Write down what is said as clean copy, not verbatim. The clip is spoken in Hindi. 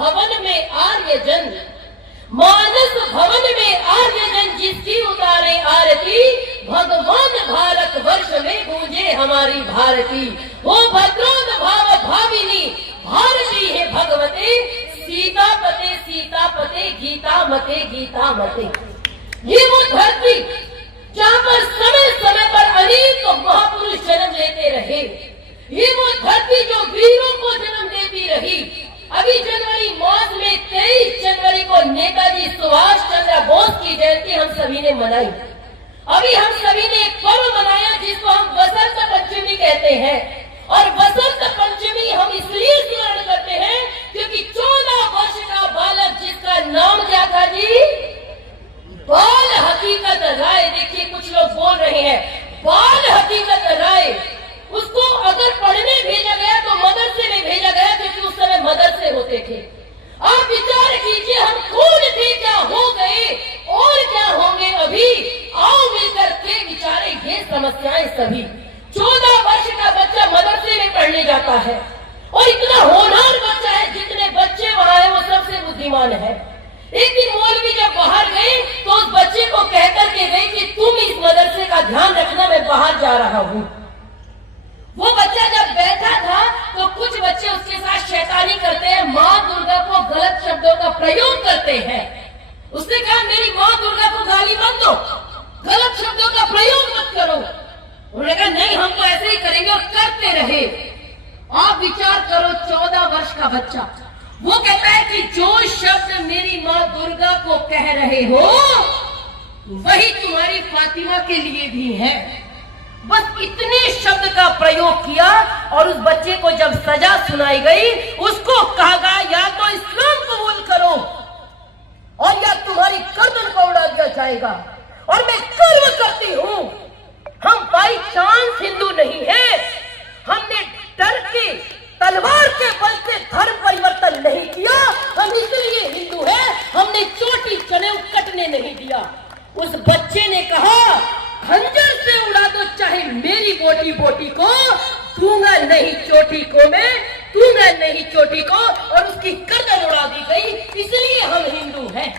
भवन में आर्यजन, मानस भवन में आर्यजन जिसकी उतारे आरती, भगवान भारत वर्ष में गूंजे हमारी भारती। वो भद्रोद भाव भाविनी भारती है भगवते, सीतापते सीतापते गीता मते गीता मते। ये वो धरती जहाँ पर समय समय पर अनेक महापुरुष जन्म लेते रहे, ये वो धरती जो वीरों को जन्म देती रही। अभी जनवरी मास में 23 जनवरी को नेताजी सुभाष चंद्र बोस की जयंती हम सभी ने मनाई। अभी हम सभी ने एक पर्व मनाया जिसको हम वसंत पंचमी कहते हैं। और वसंत पंचमी हम इसलिए स्मरण करते हैं क्योंकि 14 वर्ष का बालक जिसका नाम क्या था जी? बाल हकीकत राय। देखिए कुछ लोग बोल रहे हैं बाल हकीकत राय, उसको अगर पढ़ने भेजा गया तो मदरसे में भेजा गया क्योंकि उस समय मदरसे होते थे। आप विचार कीजिए हम कौन थे, क्या हो गए और क्या होंगे अभी। आओ मिलकर के विचारे ये समस्याएं सभी। 14 वर्ष का बच्चा मदरसे में पढ़ने जाता है और इतना होनहार बच्चा है, जितने बच्चे वहां है वो सबसे बुद्धिमान है। एक दिन मौलवी जब बाहर गए तो उस बच्चे को कहकर के गए कि तुम इस मदरसे का ध्यान रखना, मैं बाहर जा रहा हूँ। वो बच्चा जब बैठा था तो कुछ बच्चे उसके साथ शैतानी करते हैं, माँ दुर्गा को गलत शब्दों का प्रयोग करते हैं। उसने कहा मेरी माँ दुर्गा को गाली मत दो, गलत शब्दों का प्रयोग मत करो। उन्होंने कहा नहीं हम तो ऐसे ही करेंगे, और करते रहे। आप विचार करो 14 वर्ष का बच्चा, वो कहता है कि जो शब्द मेरी माँ दुर्गा को कह रहे हो वही तुम्हारी फातिमा के लिए भी है। बस इतने शब्द का प्रयोग किया और उस बच्चे को जब सजा सुनाई गई उसको कहा गया या तो इस्लाम कबूल करो और या तुम्हारी गर्दन को उड़ा दिया जाएगा। और मैं गर्व करती हूं हम बाई चांस हिंदू नहीं है, हमने डर के तलवार के बल से धर्म परिवर्तन नहीं किया, हम इसलिए हिंदू है, हमने चोटी जनेऊ कटने नहीं दिया। उस बच्चे ने कहा खंजर से उड़ा दो चाहे मेरी बोटी बोटी को, दूंगा नहीं चोटी को, मैं दूंगा नहीं चोटी को, और उसकी गर्दन उड़ा दी गई। इसलिए हम हिंदू हैं।